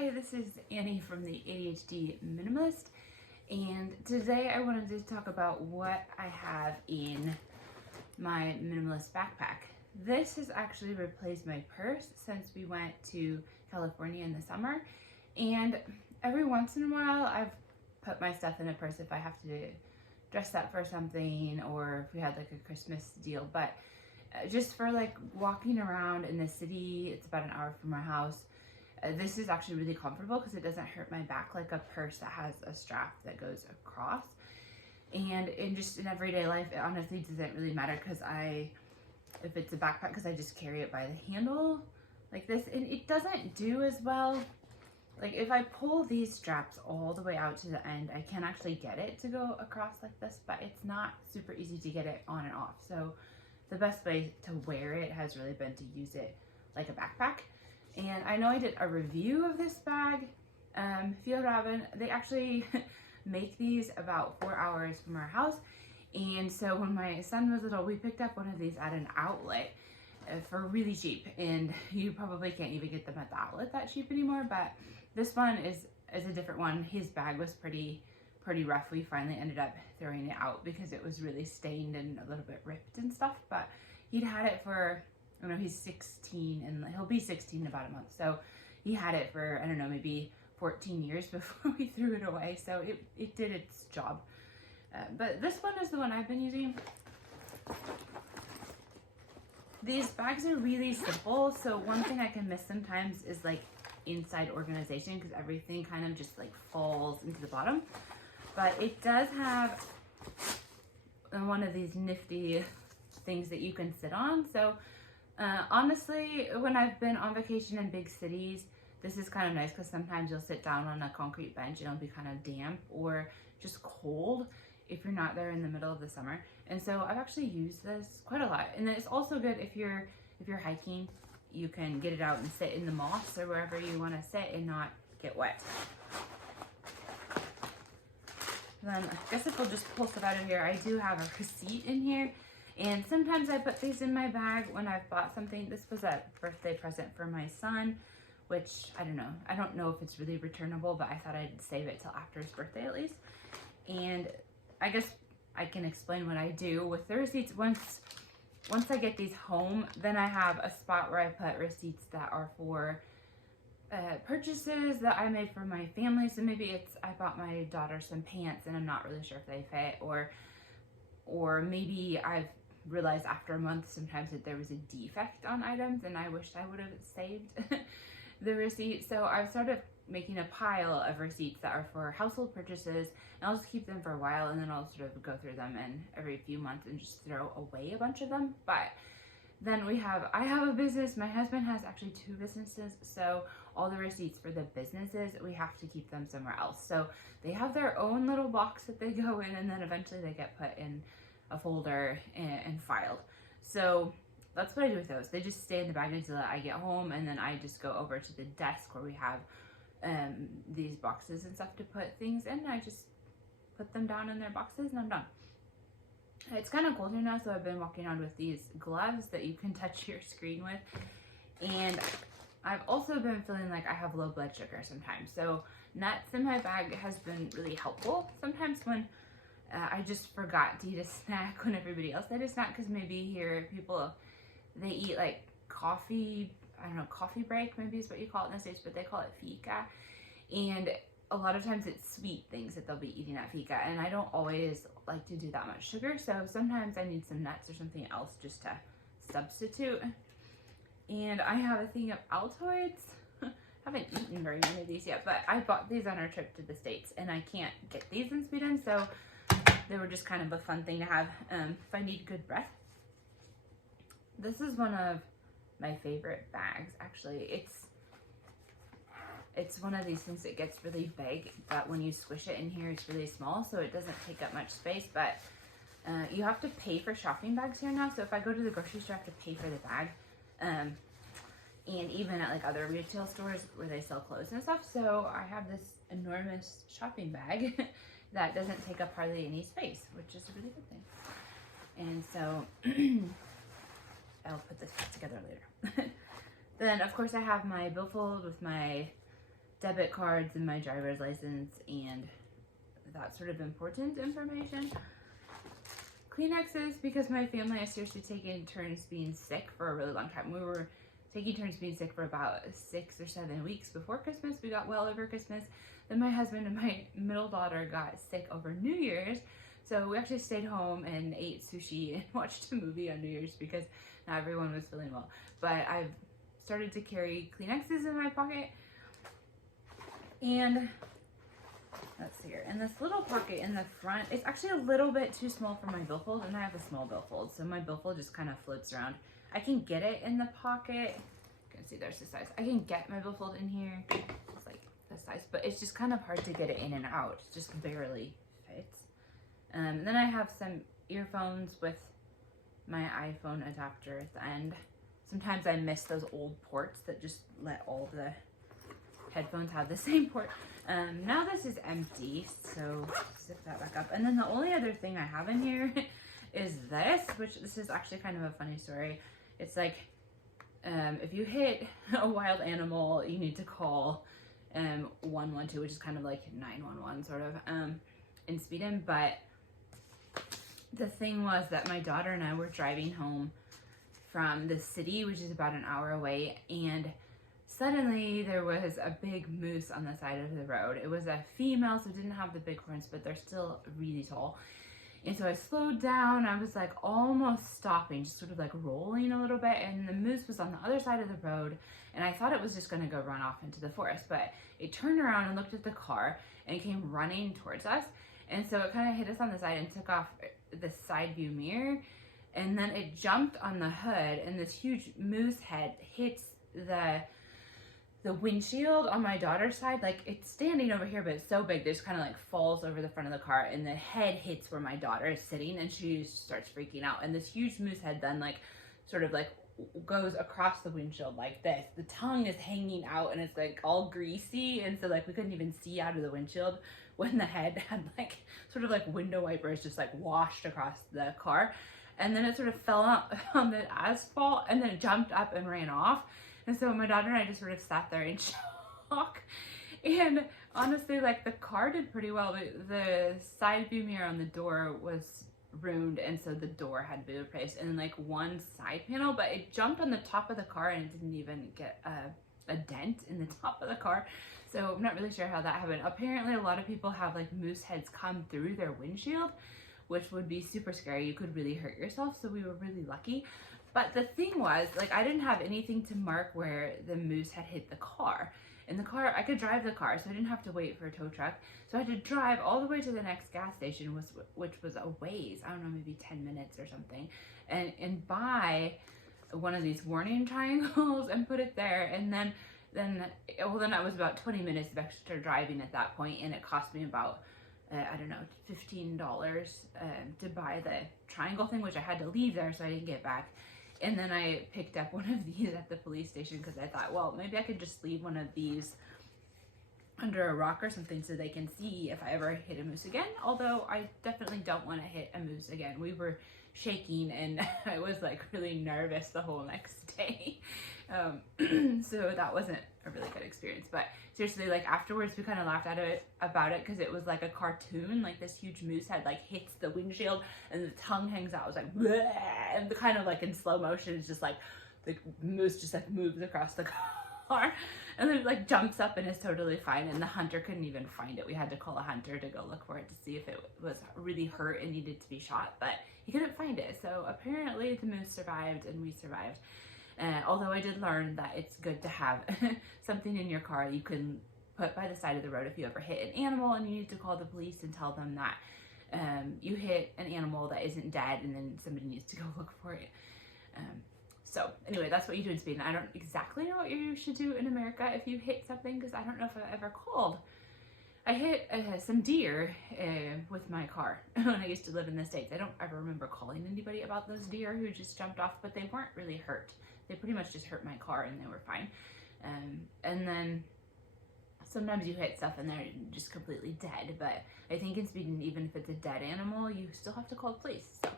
Hi, this is Annie from the ADHD Minimalist, and today I wanted to talk about what I have in my minimalist backpack. This has actually replaced my purse since we went to California in the summer, and every once in a while I've put my stuff in a purse if I have to dress up for something or if we had like a Christmas deal, but just for like walking around in the city, it's about an hour from our house. This is actually really comfortable because it doesn't hurt my back like a purse that has a strap that goes across. And in everyday life, it honestly doesn't really matter because if it's a backpack, because I just carry it by the handle like this, and it doesn't do as well. Like if I pull these straps all the way out to the end, I can actually get it to go across like this, but it's not super easy to get it on and off. So the best way to wear it has really been to use like a backpack. And I know I did a review of this bag, Field Robin. They actually make these about 4 hours from our house. And so when my son was little, we picked up one of these at an outlet for really cheap. And you probably can't even get them at the outlet that cheap anymore, but this one is a different one. His bag was pretty rough. We finally ended up throwing it out because it was really stained and a little bit ripped and stuff, but he'd had it for, I don't know, he's 16 and he'll be 16 in about a month. So he had it for, I don't know, maybe 14 years before we threw it away. So it did its job. But this one is the one I've been using. These bags are really simple. So one thing I can miss sometimes is like inside organization because everything kind of just like falls into the bottom. But it does have one of these nifty things that you can sit on. So honestly, when I've been on vacation in big cities, this is kind of nice because sometimes you'll sit down on a concrete bench and it'll be kind of damp or just cold if you're not there in the middle of the summer. And so I've actually used this quite a lot. And then it's also good if you're hiking, you can get it out and sit in the moss or wherever you want to sit and not get wet. Then I guess if we'll just pull stuff out of here, I do have a receipt in here. And sometimes I put these in my bag when I've bought something. This was a birthday present for my son, which I don't know. I don't know if it's really returnable, but I thought I'd save it till after his birthday at least. And I guess I can explain what I do with the receipts. Once I get these home, then I have a spot where I put receipts that are for purchases that I made for my family. So maybe I bought my daughter some pants and I'm not really sure if they fit, or maybe I've realized after a month sometimes that there was a defect on items and I wished I would have saved the receipt. So I've started making a pile of receipts that are for household purchases, and I'll just keep them for a while and then I'll sort of go through them and every few months and just throw away a bunch of them. But then I have a business. My husband has actually 2 businesses, so all the receipts for the businesses, we have to keep them somewhere else. So they have their own little box that they go in, and then eventually they get put in a folder and filed. So that's what I do with those. They just stay in the bag until I get home, and then I just go over to the desk where we have these boxes and stuff to put things in. I just put them down in their boxes and I'm done. It's kind of cold here now, so I've been walking around with these gloves that you can touch your screen with. And I've also been feeling like I have low blood sugar sometimes. So nuts in my bag has been really helpful. Sometimes when I just forgot to eat a snack when everybody else ate a snack, because maybe here people, they eat like coffee, I don't know, coffee break maybe is what you call it in the States, but they call it fika. And a lot of times it's sweet things that they'll be eating at fika, and I don't always like to do that much sugar, so sometimes I need some nuts or something else just to substitute. And I have a thing of Altoids. Haven't eaten very many of these yet, but I bought these on our trip to the States, and I can't get these in Sweden, so they were just kind of a fun thing to have if I need good breath. This is one of my favorite bags, actually. It's one of these things that gets really big, but when you squish it in here, it's really small, so it doesn't take up much space. But you have to pay for shopping bags here now. So if I go to the grocery store, I have to pay for the bag. And even at like other retail stores where they sell clothes and stuff. So I have this enormous shopping bag that doesn't take up hardly any space, which is a really good thing. And so I'll put this back together later. Then of course I have my billfold with my debit cards and my driver's license and that sort of important information. Kleenexes, because my family has seriously taken turns being sick for a really long time. We were taking turns being sick for about 6 or 7 weeks before Christmas. We got well over Christmas. Then my husband and my middle daughter got sick over New Year's. So we actually stayed home and ate sushi and watched a movie on New Year's because not everyone was feeling well. But I've started to carry Kleenexes in my pocket. And let's see here. And this little pocket in the front, it's actually a little bit too small for my billfold, and I have a small billfold, so my billfold just kind of floats around. I can get it in the pocket. You can see there's the size. I can get my billfold in here. It's like this size, but it's just kind of hard to get it in and out. It just barely fits. Then I have some earphones with my iPhone adapter at the end. Sometimes I miss those old ports that just let all the headphones have the same port. Now this is empty, so zip that back up. And then the only other thing I have in here is this, which this is actually kind of a funny story. It's like, if you hit a wild animal, you need to call 112, which is kind of like 911 sort of in Sweden. But the thing was that my daughter and I were driving home from the city, which is about an hour away, and suddenly there was a big moose on the side of the road. It was a female, so it didn't have the big horns, but they're still really tall. And so I slowed down. I was like almost stopping, just sort of like rolling a little bit, and the moose was on the other side of the road, and I thought it was just gonna go run off into the forest, but it turned around and looked at the car and it came running towards us. And so it kind of hit us on the side and took off the side view mirror, and then it jumped on the hood, and this huge moose head hits the windshield on my daughter's side. Like, it's standing over here, but it's so big, there's kind of like falls over the front of the car, and the head hits where my daughter is sitting, and she starts freaking out. And this huge moose head then like sort of like goes across the windshield like this. The tongue is hanging out and it's like all greasy, and so like we couldn't even see out of the windshield when the head had like sort of like window wipers just like washed across the car. And then it sort of fell out on the asphalt and then it jumped up and ran off. And so my daughter and I just sort of sat there in shock. And honestly, like, the car did pretty well. The side view mirror on the door was ruined, and so the door had to be replaced. And then like one side panel, but it jumped on the top of the car and it didn't even get a dent in the top of the car. So I'm not really sure how that happened. Apparently a lot of people have like moose heads come through their windshield, which would be super scary. You could really hurt yourself, so we were really lucky. But the thing was, like, I didn't have anything to mark where the moose had hit the car. In the car, I could drive the car, so I didn't have to wait for a tow truck. So I had to drive all the way to the next gas station, which was a ways, I don't know, maybe 10 minutes or something, and buy one of these warning triangles and put it there. And then I was about 20 minutes of extra driving at that point, and it cost me about I don't know, $15 to buy the triangle thing, which I had to leave there, so I didn't get back. And then I picked up one of these at the police station because I thought, well, maybe I could just leave one of these under a rock or something so they can see if I ever hit a moose again. Although I definitely don't want to hit a moose again. We were shaking and I was like really nervous the whole next day. So that wasn't a really good experience. But seriously, like, afterwards we kind of laughed about it because it was like a cartoon. Like, this huge moose head like hits the windshield and the tongue hangs out. It was like, bleh, and the kind of like in slow motion, it's just like the moose just like moves across the car and then it like jumps up and is totally fine. And the hunter couldn't even find it. We had to call a hunter to go look for it to see if it was really hurt and needed to be shot, but he couldn't find it. So apparently the moose survived and we survived. Although I did learn that it's good to have something in your car you can put by the side of the road if you ever hit an animal and you need to call the police and tell them that you hit an animal that isn't dead and then somebody needs to go look for it. So anyway, that's what you do in Sweden. I don't exactly know what you should do in America if you hit something, because I don't know if I've ever called. I hit some deer with my car when I used to live in the States. I don't ever remember calling anybody about those deer who just jumped off, but they weren't really hurt. They pretty much just hurt my car and they were fine. And then sometimes you hit stuff and they're just completely dead. But I think in Sweden, even if it's a dead animal, you still have to call the police. So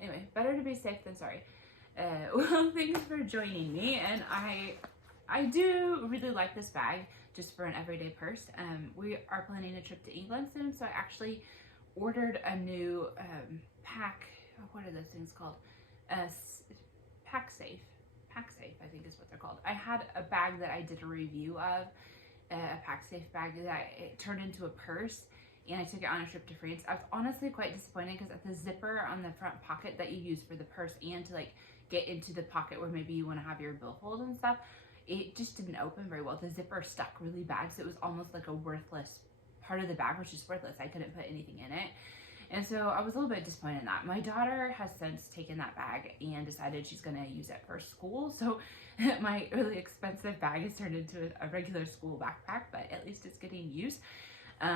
anyway, better to be safe than sorry. Well, thanks for joining me. And I do really like this bag. just for an everyday purse. We are planning a trip to England soon, so I actually ordered a new pack. What are those things called? Pack Safe, I think is what they're called. I had a bag that I did a review of, a Pack Safe bag that it turned into a purse, and I took it on a trip to France. I was honestly quite disappointed because the zipper on the front pocket that you use for the purse and to like get into the pocket where maybe you want to have your billfold and stuff, it just didn't open very well. The zipper stuck really bad, so it was almost like a worthless part of the bag, which is worthless. I couldn't put anything in it. And so I was a little bit disappointed in that. My daughter has since taken that bag and decided she's going to use it for school. So my really expensive bag has turned into a regular school backpack, but at least it's getting used. But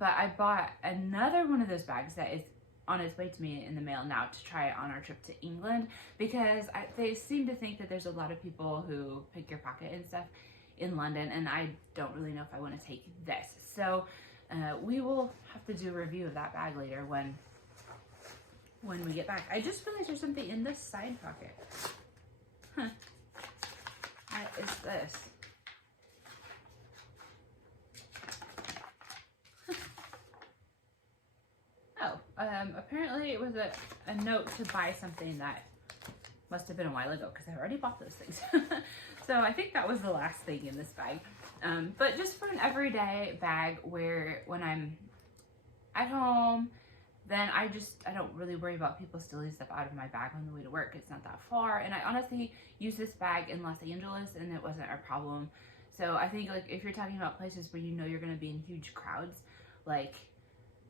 I bought another one of those bags that is on its way to me in the mail now to try it on our trip to England, because they seem to think that there's a lot of people who pick your pocket and stuff in London, and I don't really know if I want to take this. So we will have to do a review of that bag later when we get back. I just realized there's something in this side pocket. Huh. What is this? Apparently it was a note to buy something that must have been a while ago, because I already bought those things. So I think that was the last thing in this bag. But just for an everyday bag where when I'm at home, then I don't really worry about people stealing stuff out of my bag on the way to work. It's not that far. And I honestly used this bag in Los Angeles and it wasn't a problem. So I think like if you're talking about places where you know you're going to be in huge crowds, like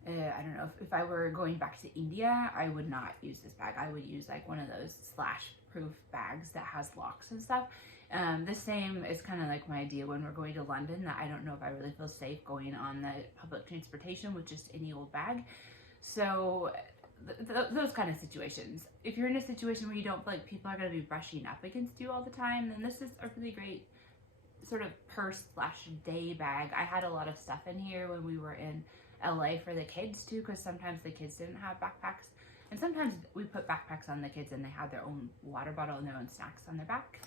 I don't know, if I were going back to India, I would not use this bag. I would use like one of those splash proof bags that has locks and stuff. The same is kind of like my idea when we're going to London, that I don't know if I really feel safe going on the public transportation with just any old bag. So those kind of situations. If you're in a situation where you don't feel like people are going to be brushing up against you all the time, then this is a really great sort of purse slash day bag. I had a lot of stuff in here when we were in LA for the kids too, because sometimes the kids didn't have backpacks, and sometimes we put backpacks on the kids and they had their own water bottle and their own snacks on their back,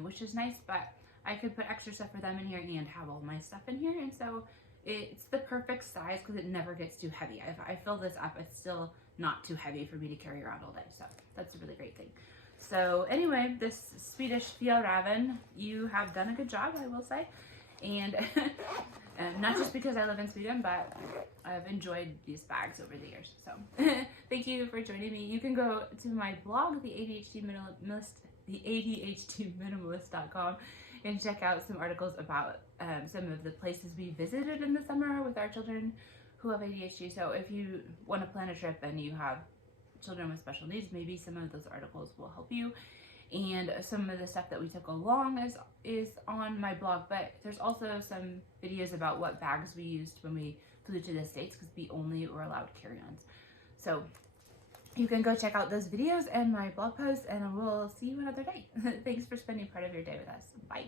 which is nice. But I could put extra stuff for them in here and have all my stuff in here, and so it's the perfect size because it never gets too heavy. If I fill this up, it's still not too heavy for me to carry around all day, so that's a really great thing. So anyway, this Swedish Fjällräven, you have done a good job, I will say. And not just because I live in Sweden, but I've enjoyed these bags over the years. So thank you for joining me. You can go to my blog, the ADHD Minimalist.com, and check out some articles about some of the places we visited in the summer with our children who have ADHD. So if you want to plan a trip and you have children with special needs, maybe some of those articles will help you. And some of the stuff that we took along is on my blog, but there's also some videos about what bags we used when we flew to the States, because we only were allowed carry-ons. So you can go check out those videos and my blog posts, and we'll see you another day. Thanks for spending part of your day with us. Bye.